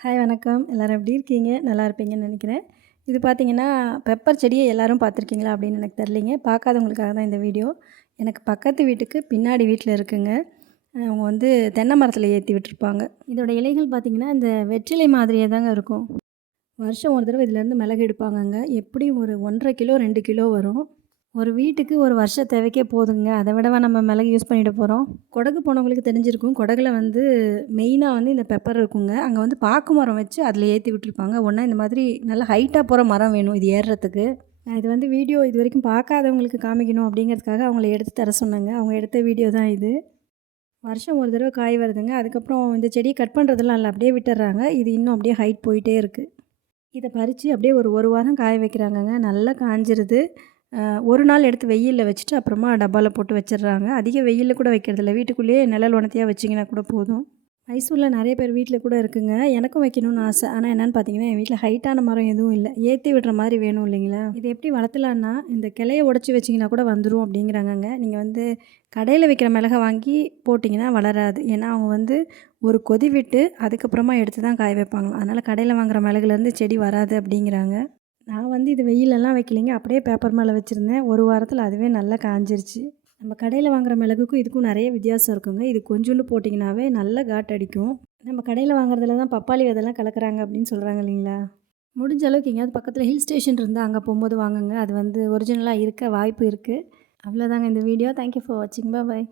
Hi வணக்கம். எல்லோரும் எப்படி இருக்கீங்க? நல்லா இருப்பீங்கன்னு நினைக்கிறேன். இது பார்த்தீங்கன்னா பெப்பர் செடியை எல்லோரும் பார்த்துருக்கீங்களா அப்படின்னு எனக்கு தெரிலிங்க பார்க்காதவங்களுக்காக தான் இந்த வீடியோ. எனக்கு பக்கத்து வீட்டுக்கு பின்னாடி வீட்டில் இருக்குங்க. அவங்க வந்து தென்னை மரத்தில் ஏற்றி விட்டுருப்பாங்க. இதோட இலைகள் பார்த்திங்கன்னா இந்த வெற்றிலை மாதிரியே தாங்க இருக்கும். வருஷம் ஒரு தடவை இதுலேருந்து மிளகு எடுப்பாங்கங்க. எப்படியும் ஒரு ஒன்றரை கிலோ ரெண்டு கிலோ வரும். ஒரு வீட்டுக்கு ஒரு வருஷ தேவைக்கே போதுங்க. அதை விடவா நம்ம மிளகு யூஸ் பண்ணிட்டு போகிறோம் கொடகு போனவங்களுக்கு தெரிஞ்சிருக்கும். கொடகுல வந்து மெயினாக வந்து இந்த பெப்பர் இருக்குங்க. அங்கே வந்து பாக்கு மரம் வச்சு அதில் ஏற்றி விட்டுருப்பாங்க. ஒன்றா இந்த மாதிரி நல்லா ஹைட்டாக போகிற மரம் வேணும் இது ஏறுறதுக்கு நான் இது வந்து வீடியோ இது வரைக்கும் பார்க்காதவங்களுக்கு காமிக்கணும் அப்படிங்கிறதுக்காக அவங்கள எடுத்து தர சொன்னாங்க. அவங்க எடுத்த வீடியோ தான் இது. வருஷம் ஒரு தடவை காய் வருதுங்க. அதுக்கப்புறம் இந்த செடியை கட் பண்ணுறதெல்லாம் இல்லை. அப்படியே விட்டுறாங்க. இது இன்னும் அப்படியே ஹைட் போயிட்டே இருக்குது இதை பறித்து அப்படியே ஒரு ஒரு வாரம் காய வைக்கிறாங்கங்க. நல்லா காஞ்சிருது. ஒரு நாள் எடுத்து வெயிலில் வச்சுட்டு அப்புறமா டப்பாவில் போட்டு வச்சிடுறாங்க அதிக வெயிலில் கூட வைக்கிறதில்ல. வீட்டுக்குள்ளேயே நிழல் உணத்தையாக வச்சிங்கன்னா கூட போதும். மைசூரில் நிறைய பேர் வீட்டில் கூட இருக்குங்க. எனக்கும் வைக்கணும்னு ஆசை. ஆனால் என்னென்னு பார்த்தீங்கன்னா என் வீட்டில் ஹைட்டான மரம் எதுவும் இல்லை. ஏற்றி விடுற மாதிரி வேணும் இல்லைங்களா? இது எப்படி வளர்த்தலான்னா இந்த கிளையை உடச்சி வச்சிங்கன்னா கூட வந்துடும் அப்படிங்கிறாங்கங்க. நீங்கள் வந்து கடையில் வைக்கிற மிளகை வாங்கி போட்டிங்கன்னா வளராது. ஏன்னா அவங்க வந்து ஒரு கொதி விட்டு அதுக்கப்புறமா எடுத்து தான் காய வைப்பாங்களாம். அதனால் கடையில் வாங்குகிற மிளகுலேருந்து செடி வராது அப்படிங்கிறாங்க. நான் வந்து இது வெயிலெல்லாம் வைக்கலைங்க. அப்படியே பேப்பர் மேலே வச்சுருந்தேன். ஒரு வாரத்தில் அதுவே நல்லா காஞ்சிருச்சு. நம்ம கடையில் வாங்குகிற மிளகுக்கும் இதுக்கும் நிறைய வித்தியாசம் இருக்குங்க. இது கொஞ்சோண்டு போட்டிங்கனாவே நல்லா காட் அடிக்கும். நம்ம கடையில் வாங்குறதுல தான் பப்பாளி விதெல்லாம் கலக்கிறாங்க அப்படின்னு சொல்கிறாங்க இல்லைங்களா? முடிஞ்ச அளவுக்கு எங்கேயாவது பக்கத்தில் ஹில் ஸ்டேஷன் இருந்தால் அங்கே போகும்போது வாங்குங்க. அது வந்து ஒரிஜினலாக இருக்க வாய்ப்பு இருக்குது அவ்வளோதாங்க இந்த வீடியோ தேங்க்யூ ஃபார் வாட்சிங் பாய்